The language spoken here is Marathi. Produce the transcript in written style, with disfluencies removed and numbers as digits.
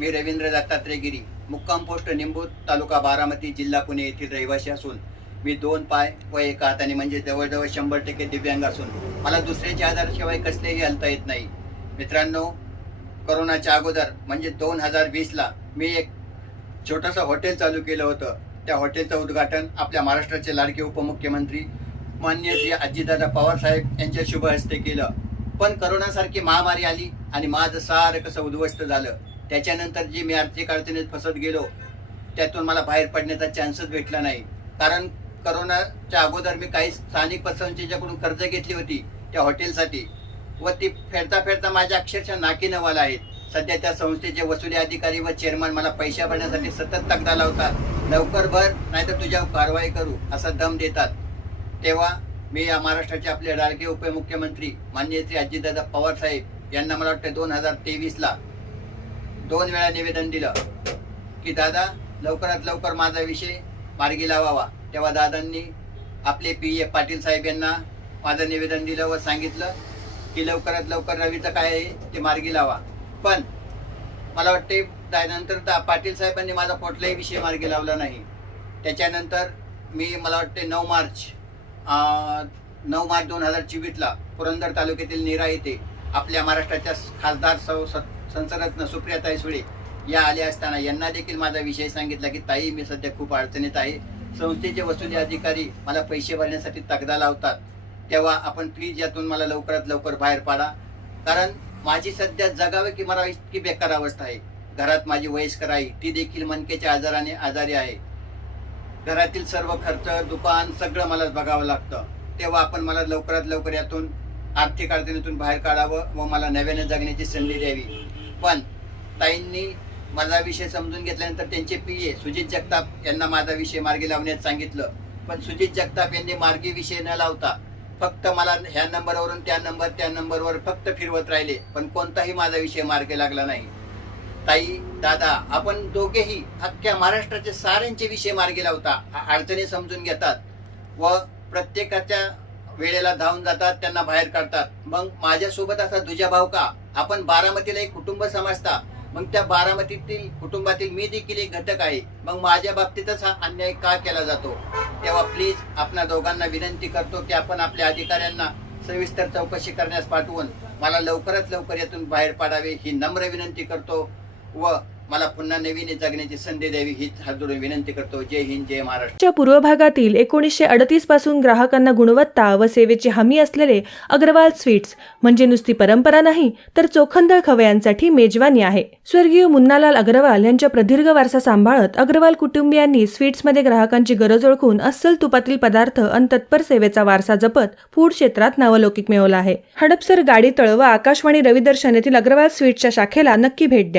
मी रवींद्र दत्तात्रय गिरी, मुक्काम पोस्ट निंबूत, तालुका बारामती, जिल्हा पुणे येथील रहिवासी असून मी 2 पाय व एका हाताने म्हणजे जवळजवळ 100% दिव्यांग असून मला दुसऱ्याच्या आधाराशिवाय कसलेही हलता येत नाही. मित्रांनो, कोरोनाच्या अगोदर म्हणजे 2020ला मी एक छोटंसं हॉटेल चालू केलं होतं. त्या हॉटेलचं उद्घाटन आपल्या महाराष्ट्राचे लाडके उपमुख्यमंत्री माननीय श्री अजितदादा पवार साहेब यांच्या शुभ हस्ते केलं. पण करोनासारखी महामारी आली आणि माझं सारं कसं उद्ध्वस्त झालं. त्याच्यानंतर जी मी आर्थिक अडचणीत फसत गेलो त्यातून मला बाहेर पडण्याचा चान्सच भेटला नाही. कारण करोनाच्या अगोदर मी काही स्थानिक पतसंस्थेच्याकडून कर्ज घेतली होती त्या हॉटेलसाठी व ती फेडता फेडता माझ्या अक्षरशः नाकी नवाला आहेत. सध्या त्या संस्थेचे वसुली अधिकारी व चेअरमन मला पैसे भरण्यासाठी सतत तक्रार लावतात. लवकर भर नाहीतर तुझ्यावर कारवाई करू असा दम देतात. तेव्हा मी या महाराष्ट्राचे आपले लाडके उपमुख्यमंत्री माननीय श्री अजितदादा पवार साहेब यांना मला वाटतं 2023ला 2 वेळा निवेदन दिलं की दादा लवकरात लवकर माझा विषय मार्गी लावावा. तेव्हा दादांनी आपले PA पाटील साहेब यांना माझं निवेदन दिलं व सांगितलं की लवकरात लवकर रवीचं काय आहे ते मार्गी लावा. पण मला वाटते त्यानंतर पाटील साहेबांनी माझा कुठलाही विषय मार्गी लावला नाही. त्याच्यानंतर मला वाटते 9 मार्च 2024ला पुरंदर तालुक्यातील नीरा येथे आपल्या महाराष्ट्राच्या खासदार संसदरत्न सुप्रियाताई सुळे या आल्या असताना यांना देखील माझा विषय सांगितला की ताई मी सध्या खूप अडचणीत आहे. संस्थेचे वसुली अधिकारी मला पैसे भरण्यासाठी तक्रार लावतात. तेव्हा आपण प्लीज यातून मला लवकरात लवकर बाहेर पाडा. कारण माझी सध्या जगावे की मला इतकी बेकार अवस्था आहे. घरात माझी वयस्कर आई ती देखील मणक्याच्या आजाराने आजारी आहे. घरातील सर्व खर्च दुकान सगळं मलाच बघावं लागतं. तेव्हा आपण मला लवकरात लवकर यातून आर्थिक अडचणीतून बाहेर काढावं व मला नव्याने जगण्याची संधी द्यावी. पण ताईंनी माझा विषय समजून घेतल्यानंतर त्यांचे PA सुजित जगताप यांना माझा विषय मार्गी लावण्यास सांगितलं. पण सुजित जगताप यांनी मार्गी विषय न लावता फक्त मला ह्या नंबरवरून त्या नंबरवर फक्त फिरवत राहिले. पण कोणताही माझा विषय मार्गी लागला नाही. ताई दादा आपण दोघेही अख्ख्या महाराष्ट्राचे साऱ्यांचे विषय मार्गी लावता, अडचणी समजून घेतात व प्रत्येकाच्या वेळेला धावून जातात, त्यांना बाहेर काढतात. मग माझ्यासोबत असा दुजाभाव का? आपण बारामतीला एक कुटुंब समजता. मग त्या बारामतीतील कुटुंबातील मी देखील एक घटक आहे. मग माझ्या बाबतीतच हा अन्याय का केला जातो? तेव्हा प्लीज आपणा दोघांना विनंती करतो की आपण आपल्या अधिकाऱ्यांना सविस्तर चौकशी करण्यास पाठवून मला लवकरात लवकर यातून बाहेर पाडावे ही नम्र विनंती करतो व मला पुन्हा नवीन जगण्याची संधी द्यावी हीच हात जोडून विनंती करतो. जय हिंद, जय महाराष्ट्र. च्या पूर्व भागातील 1938 पासून ग्राहकांना गुणवत्ता व सेवेची हमी असलेले अग्रवाल स्वीट्स म्हणजे नुसती परंपरा नाही तर चोखंदळ खवयांसाठी मेजवानी आहे. स्वर्गीय मुन्नालाल अग्रवाल यांच्या प्रदीर्घ वारसा सांभाळत अग्रवाल कुटुंबियांनी स्वीट्समध्ये ग्राहकांची गरज ओळखून अस्सल तुपातील पदार्थ आणि तत्पर सेवेचा वारसा जपत फूड क्षेत्रात नावलौकिक मिळवला आहे. हडपसर गाडीतळ व आकाशवाणी रविदर्शन येथील अग्रवाल स्वीट्सच्या शाखेला नक्की भेट द्या.